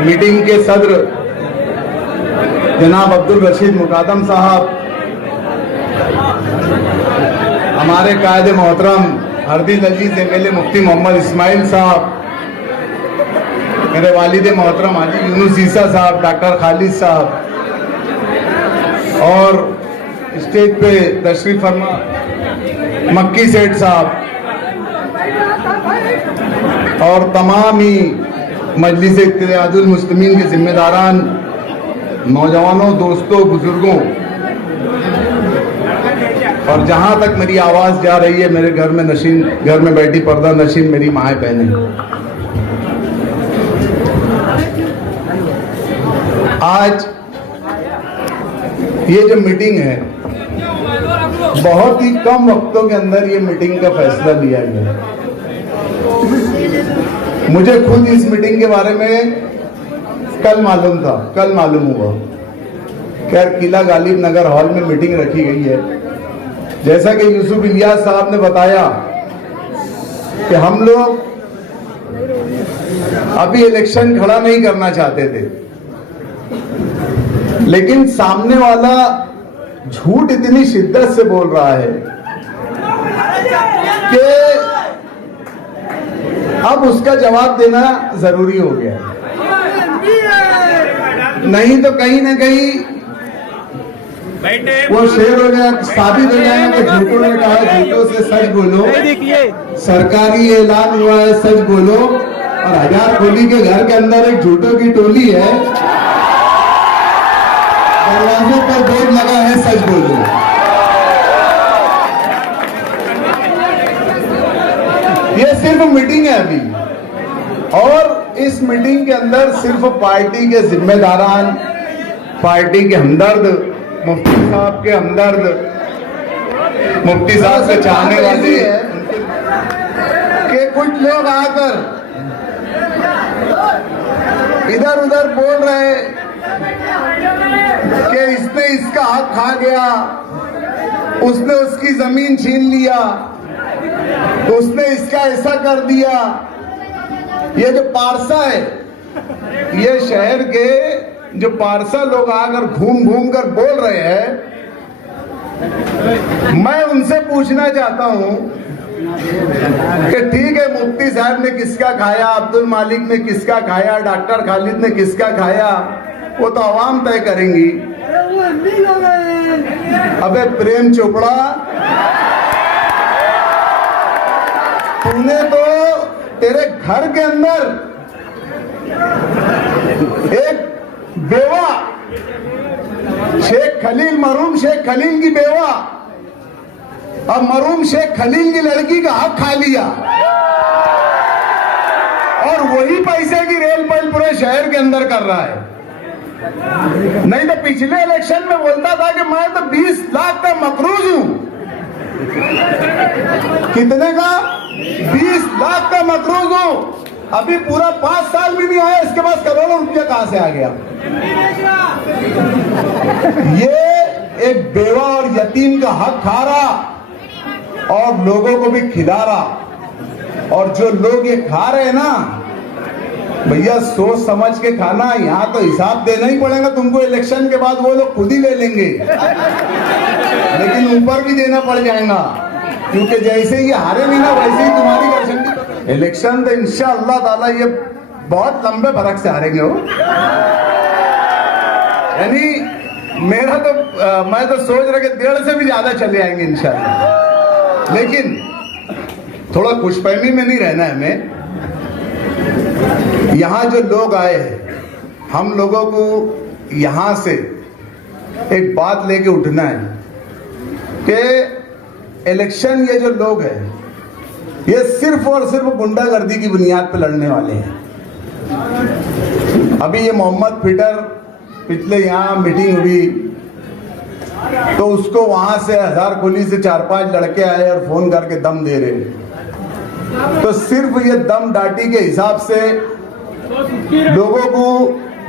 Meeting के सदर जनाब अब्दुल रशीद मुकादम साहब, हमारे कायद मोहतरम हरदिल अजीज एमएलए मुफ्ती मोहम्मद इस्माइल साहब, मेरे वालिद मोहतरम हाजी यूनुस ईसा साहब, डॉक्टर खालिद साहब और स्टेज पे तशरीफ फरमा मक्की सेठ साहब और तमाम ही मजलिस इत्तेहादुल मुस्लिमीन के जिम्मेदारान, नौजवानों, दोस्तों, बुजुर्गों और जहां तक मेरी आवाज जा रही है, मेरे घर में बैठी पर्दा नशीन मेरी माएँ बहनें, आज ये जो मीटिंग है बहुत ही कम वक्तों के अंदर ये मीटिंग का फैसला लिया गया। मुझे खुद इस मीटिंग के बारे में कल मालूम हुआ। खैर, किला गालिब नगर हॉल में मीटिंग रखी गई है। जैसा कि यूसुफ इलियास साहब ने बताया कि हम लोग अभी इलेक्शन खड़ा नहीं करना चाहते थे, लेकिन सामने वाला झूठ इतनी शिद्दत से बोल रहा है कि अब उसका जवाब देना जरूरी हो गया। नहीं तो कहीं ना कहीं वो शेर हो जाए, साबित हो जाएगा कि झूठों ने कहा झूठों से सच बोलो, सरकारी ऐलान हुआ है सच बोलो, और हजार खोली के घर के अंदर एक झूठों की टोली है, दरवाजों पर बोर्ड लगा है सच बोलो। ये सिर्फ मीटिंग है अभी, और इस मीटिंग के अंदर सिर्फ पार्टी के जिम्मेदारान, पार्टी के हमदर्द, मुफ्ती साहब के हमदर्द, मुफ्ती साहब से चाहने वाले कि कुछ लोग आकर इधर उधर बोल रहे कि इसने इसका हक खा गया, उसने उसकी जमीन छीन लिया, उसने इसका ऐसा कर दिया। ये जो पारसा है, ये शहर के जो पारसा लोग आकर घूम कर बोल रहे हैं, मैं उनसे पूछना चाहता हूं कि ठीक है, मुफ्ती साहब ने किसका खाया, अब्दुल मालिक ने किसका खाया, डॉक्टर खालिद ने किसका खाया, वो तो आवाम तय करेंगी। अबे प्रेम चोपड़ा, तूने तो तेरे घर के अंदर एक बेवा शेख खलील, मरूम शेख खलील की बेवा और मरूम शेख खलील की लड़की का हक खा लिया, और वही पैसे की रेल पल पूरे शहर के अंदर कर रहा है। नहीं तो पिछले इलेक्शन में बोलता था कि मैं तो 20 लाख का मकरूज हूं। कितने का? 20 लाख का मकरूज हूं। अभी पूरा 5 साल भी नहीं आया, इसके पास करोड़ों रुपया कहां से आ गया? ये एक बेवा और यतीम का हक खा रहा और लोगों को भी खिला रहा। और जो लोग ये खा रहे हैं ना भैया, सोच समझ के खाना। यहाँ तो हिसाब देना ही पड़ेगा तुमको, इलेक्शन के बाद वो लोग खुद ही ले लेंगे, लेकिन ऊपर भी देना पड़ जाएगा, क्योंकि जैसे ये हारे भी ना वैसे ही तुम्हारी घरसंडी। इलेक्शन तो इंशाअल्लाह ताला ये बहुत लंबे फर्क से हारेंगे हो। यानी मेरा तो मैं तो सोच रहा कि 1.5 से भी ज्यादा चले आएंगे इंशाअल्लाह, लेकिन थोड़ा खुशफहमी में नहीं रहना है हमें। यहाँ जो लोग आए हैं, हम लोगों को यहाँ से एक बात लेके उठना है कि इलेक्शन, ये जो लोग हैं ये सिर्फ और सिर्फ गुंडागर्दी की बुनियाद पर लड़ने वाले हैं। अभी ये मोहम्मद फिटर पिछले यहाँ मीटिंग हुई तो उसको वहां से हजार गोली से 4-5 लड़के आए और फोन करके दम दे रहे। तो सिर्फ ये दम दाटी के हिसाब से लोगों को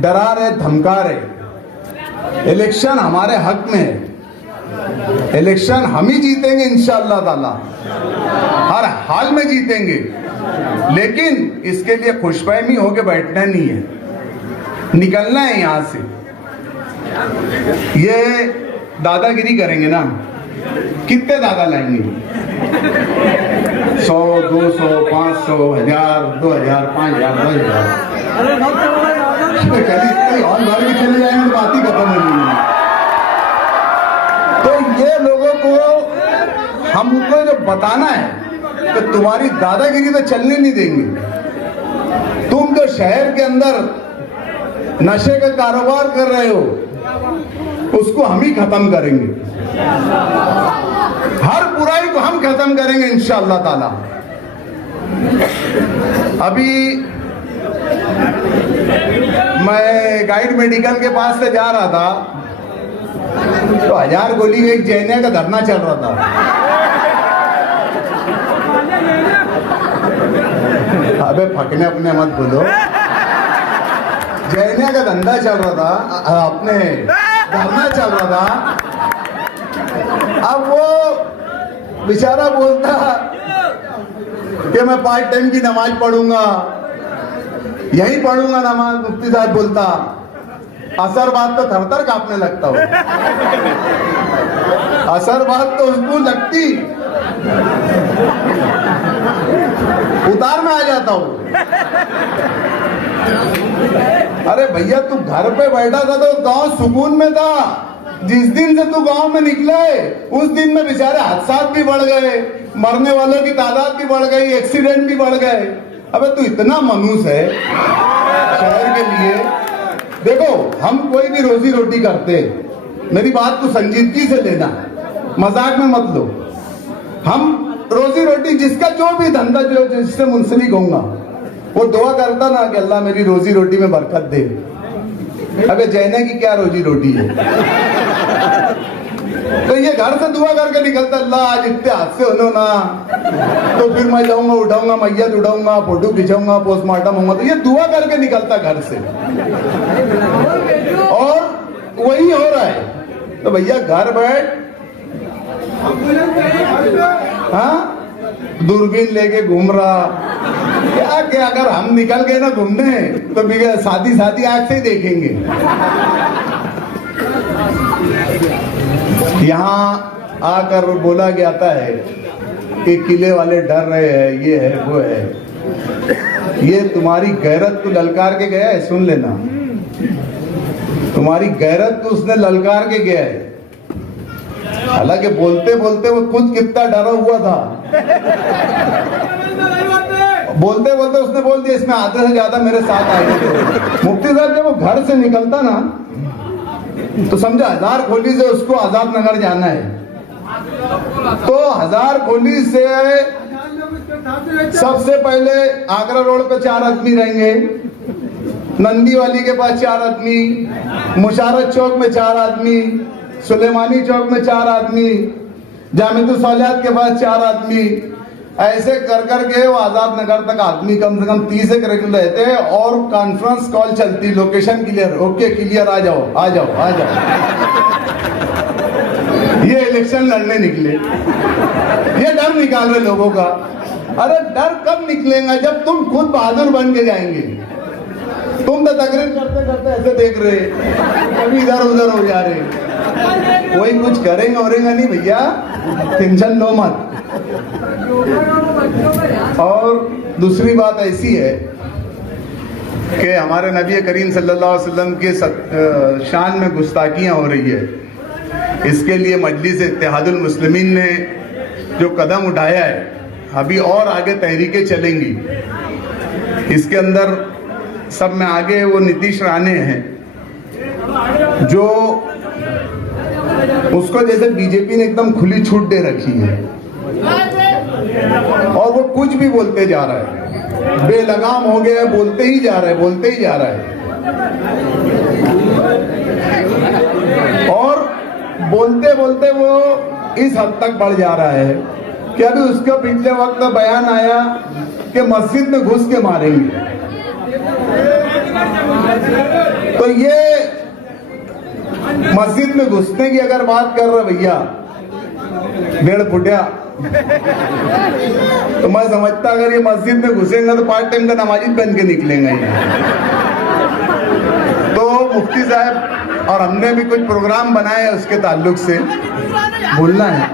डरा रहे, धमका रहे। इलेक्शन हमारे हक में है, इलेक्शन हम ही जीतेंगे इंशाअल्लाह ताला, हर हाल में जीतेंगे, लेकिन इसके लिए खुशफहमी होके बैठना नहीं है। निकलना है यहां से। ये दादागिरी करेंगे ना, कितने दादा लाएंगे? 100, 200, 500, 1000, 2000, 5000, 10,000 कहीं और भर के चले जाएंगे तो बात ही खत्म हो जाएगी। तो ये लोगों को हमको जो बताना है तो तुम्हारी दादागिरी तो चलने नहीं देंगे। तुम जो शहर के अंदर नशे का कारोबार कर रहे हो उसको हम ही खत्म करेंगे। हर बुराई को हम खत्म करेंगे इंशाअल्लाह ताला। अभी मैं गाइड मेडिकल के पास से जा रहा था तो 1000 गोली का एक जैनिया का धरना चल रहा था। अबे फटने अपने मत बोलो। जैनिया का धंधा चल रहा था, अपने धरना चल रहा था। अब वो बेचारा बोलता कि मैं पार्ट टाइम की नमाज पढ़ूंगा, यही पढ़ूंगा नमाज। मुफ्ती साहब बोलता असर बात तो थरथर कांपने लगता हो। असर बात तो उसको लगती उतार में आ जाता हूं। अरे भैया तू घर पे बैठा था तो गांव सुकून में था। जिस दिन से तू गांव में निकला है उस दिन में बेचारे हादसा भी बढ़ गए, मरने वालों की तादाद भी बढ़ गई, एक्सीडेंट भी बढ़ गए। अबे तू इतना मनूस है शहर के लिए। देखो हम कोई भी रोजी रोटी करते, मेरी बात को संजीदगी से लेना, मजाक में मत लो। हम रोजी रोटी जिसका जो भी धंधा जो जिससे मुंसलिक होऊंगा वो दुआ करता ना कि अल्लाह मेरी रोजी रोटी में बरकत दे। अबे जैने की क्या रोजी रोटी है? तो ये घर से दुआ करके निकलता अल्लाह आज इतने हादसे होने ना, तो फिर मैं जाऊंगा उठाऊंगा मैयत उठाऊंगा, फोटो खिंचाऊंगा, पोस्टमार्टम होगा। तो ये दुआ करके निकलता घर से और वही हो रहा है। तो भैया घर बैठ हाँ दूरबीन लेके घूम रहा क्या कि अगर हम निकल गए ना घूमने तो सादी सादी आंख से ही देखेंगे। यहाँ आकर बोला जाता है कि किले वाले डर रहे हैं, ये है वो है। ये तुम्हारी गैरत को ललकार के गया है, सुन लेना। तुम्हारी गैरत को उसने ललकार के गया है। हालांकि बोलते बोलते वो खुद कितना डरा हुआ था। बोलते बोलते उसने बोल दिया इसमें आधे से ज्यादा मेरे साथ आए थे। मुफ्ती साहब जब वो घर से निकलता ना तो समझा 1000 खोली से उसको आजाद नगर जाना है। तो 1000 खोली से सबसे पहले आगरा रोड पे 4 आदमी रहेंगे, नंदी वाली के पास 4 आदमी, मुशारत चौक में 4 आदमी, सुलेमानी चौक में 4 आदमी, जामिदुल सौलियात के पास 4 आदमी। ऐसे कर करके वो आजाद नगर तक आदमी कम से कम 30 एक रेगुलर रहते हैं और कॉन्फ्रेंस कॉल चलती, लोकेशन क्लियर, ओके क्लियर, आ जाओ आ जाओ आ जाओ। ये इलेक्शन लड़ने निकले, ये डर निकाल रहे लोगों का। अरे डर कब निकलेगा जब तुम खुद बहादुर बन के जाएंगे। तुम तो तकरीर करते करते ऐसे देख रहे, कभी इधर उधर हो जा रहे, कोई कुछ करेंगे औरेंगे नहीं भैया, टेंशन लो मत। और दूसरी बात ऐसी है कि हमारे नबी करीम सल्लल्लाहु अलैहि वसल्लम के शान में गुस्ताखियां हो रही है। इसके लिए मजलिस इत्तेहादुल मुस्लिमीन ने जो कदम उठाया है, अभी और आगे तहरीकें चलेंगी। इसके अंदर सब में आगे वो नीतीश राणे हैं जो उसको जैसे बीजेपी ने एकदम खुली छूट दे रखी है और वो कुछ भी बोलते जा रहा है, बेलगाम हो गया, बोलते ही जा रहा है, बोलते ही जा रहा है। और बोलते बोलते वो इस हद तक बढ़ जा रहा है कि अभी उसका पिछले वक्त बयान आया कि मस्जिद में घुस के मारेंगे। तो ये मस्जिद में घुसने की अगर बात कर रहे भैया 1.5 फुटिया, तो मैं समझता अगर ये मस्जिद में घुसेंगे तो पार्ट टाइम का नमाजी बन के निकलेंगे। मुफ्ती साहब और हमने भी कुछ प्रोग्राम बनाए हैं उसके ताल्लुक से बोलना है।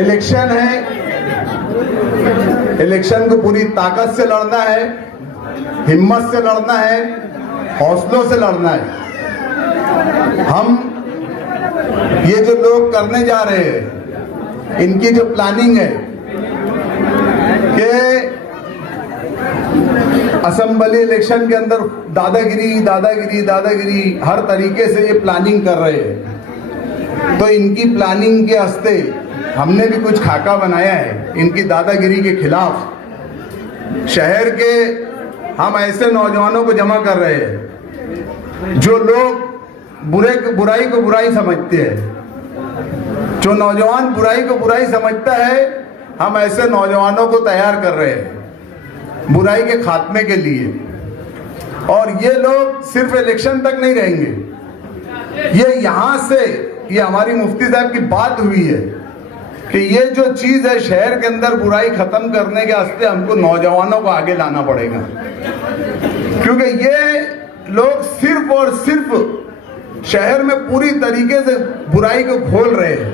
इलेक्शन है, इलेक्शन को पूरी ताकत से लड़ना है, हिम्मत से लड़ना है, हौसलों से लड़ना है। हम ये जो लोग करने जा रहे हैं, इनकी जो प्लानिंग है कि असेंबली इलेक्शन के अंदर दादागिरी दादागिरी दादागिरी हर तरीके से ये प्लानिंग कर रहे हैं, तो इनकी प्लानिंग के हस्ते हमने भी कुछ खाका बनाया है इनकी दादागिरी के खिलाफ। शहर के हम ऐसे नौजवानों को जमा कर रहे हैं जो लोग बुराई को बुराई समझते हैं। जो नौजवान बुराई को बुराई समझता है, हम ऐसे नौजवानों को तैयार कर रहे हैं बुराई के खात्मे के लिए। और ये लोग सिर्फ इलेक्शन तक नहीं रहेंगे, ये यहां से, ये हमारी मुफ्ती साहब की बात हुई है कि ये जो चीज है शहर के अंदर बुराई खत्म करने के वास्ते हमको नौजवानों को आगे लाना पड़ेगा, क्योंकि ये लोग सिर्फ और सिर्फ शहर में पूरी तरीके से बुराई को खोल रहे हैं।